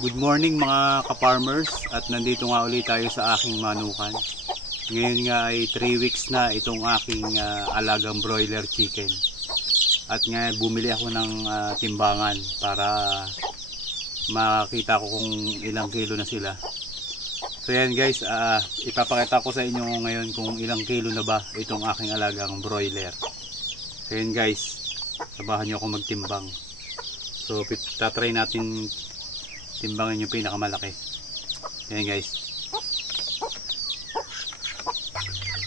Good morning mga ka-farmers, at nandito nga ulit tayo sa aking manukan. Ngayon nga ay 3 weeks na itong aking alagang broiler chicken. At nga bumili ako ng timbangan para makita ko kung ilang kilo na sila. So yan guys, ipapakita ko sa inyo ngayon kung ilang kilo na ba itong aking alagang broiler. So yan guys, sabahan nyo ako magtimbang. So tatry natin timbangin yung pinakamalaki. Ayan guys.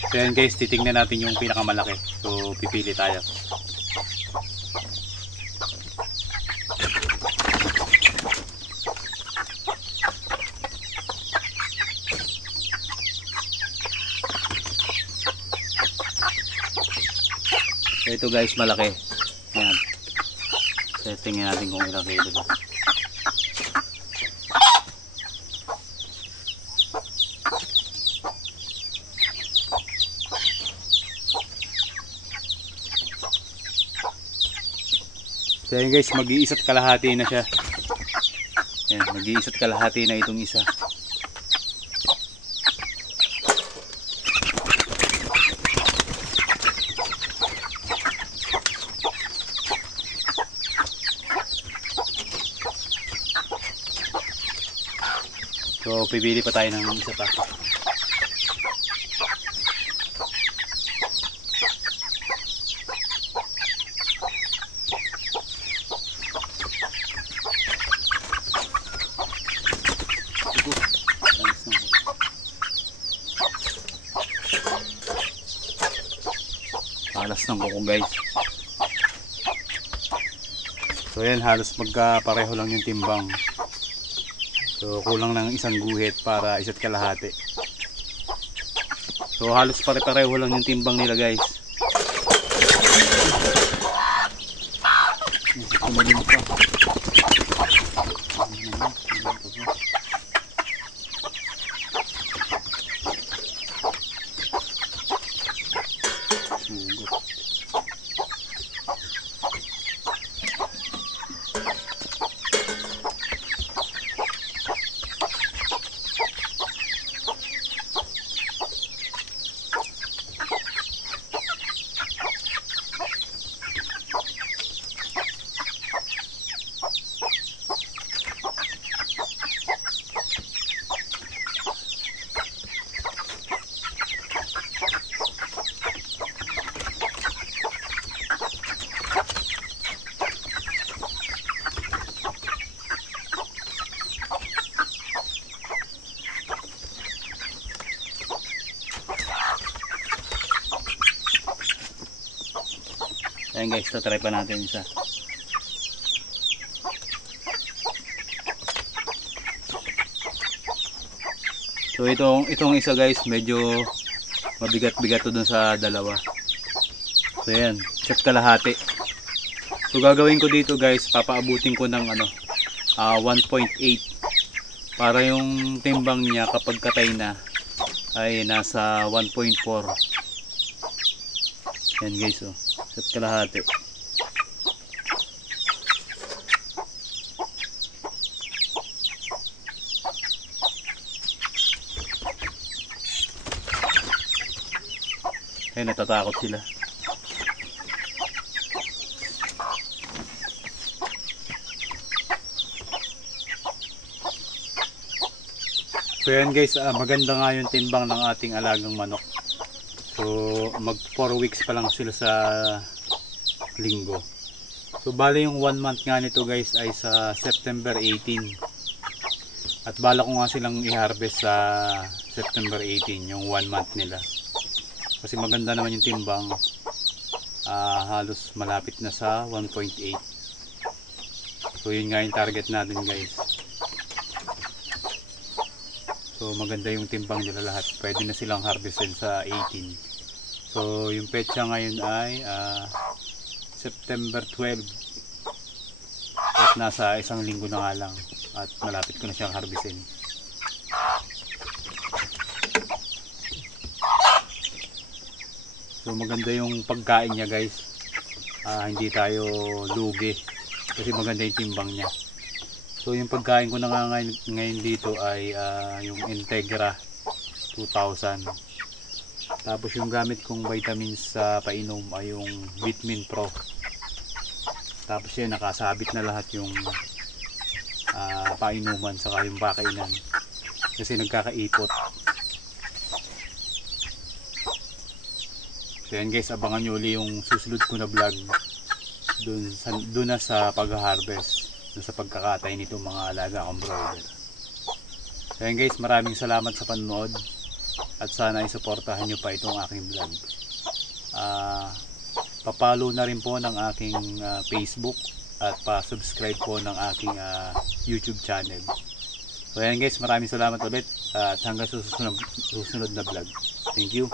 So ayan guys, titingnan natin yung pinakamalaki. So pipili tayo. So ito guys, malaki. Ayan. So tingnan natin kung ilang kilo ba. So ayan guys, mag-iisa't kalahati na siya. Ayan, mag-iisa't kalahati na itong isa. So pipili pa tayo ng isa pa. Halos ng kuko guys. So yan, halos magkapareho lang yung timbang. So kulang ng isang guhit para isa't kalahati. So halos pare-pareho lang yung timbang nila guys. Kumalim pa. Ayan guys, try pa natin isa. So itong isa guys, medyo mabigat-bigat to dun sa dalawa. So ayan, isa't kalahati. So gagawin ko dito guys, papaabutin ko ng 1.8 para yung timbang niya kapag katay na ay nasa 1.4. Ayan guys, oh. Isa't kalahati. Ay, natatakot sila. So yan guys, maganda nga yung timbang ng ating alagang manok. So mag 4 weeks pa lang sila sa linggo. So bali yung 1 month nga nito guys ay sa September 18. At bala ko nga silang i-harvest sa September 18, yung 1 month nila. Kasi maganda naman yung timbang. Halos malapit na sa 1.8. So yun nga yung target natin guys. So maganda yung timbang nila lahat. Pwede na silang harvestin sa 18. So yung petsa ngayon ay September 12. At nasa isang linggo na nga lang. At malapit ko na siyang harvestin. So maganda yung pagkain niya guys. Hindi tayo lugi. Kasi maganda yung timbang niya. So yung pagkain ko na nga ngayon dito ay yung Integra 2000. Tapos yung gamit kong vitamins sa painom ay yung Vitamin Pro. Tapos yan, nakasabit na lahat yung painuman saka yung bakainan kasi nagkakaipot. So yan guys, abangan nyo uli yung susunod ko na vlog dun na sa pag-harvest, dun sa pagkakatay nito mga alaga akong broiler. So yan guys, maraming salamat sa panonood at sana isuportahan nyo pa itong aking vlog. Papalo na rin po ng aking Facebook at pa-subscribe po ng aking YouTube channel. So ayan guys, maraming salamat ulit at hanggang susunod na vlog. Thank you.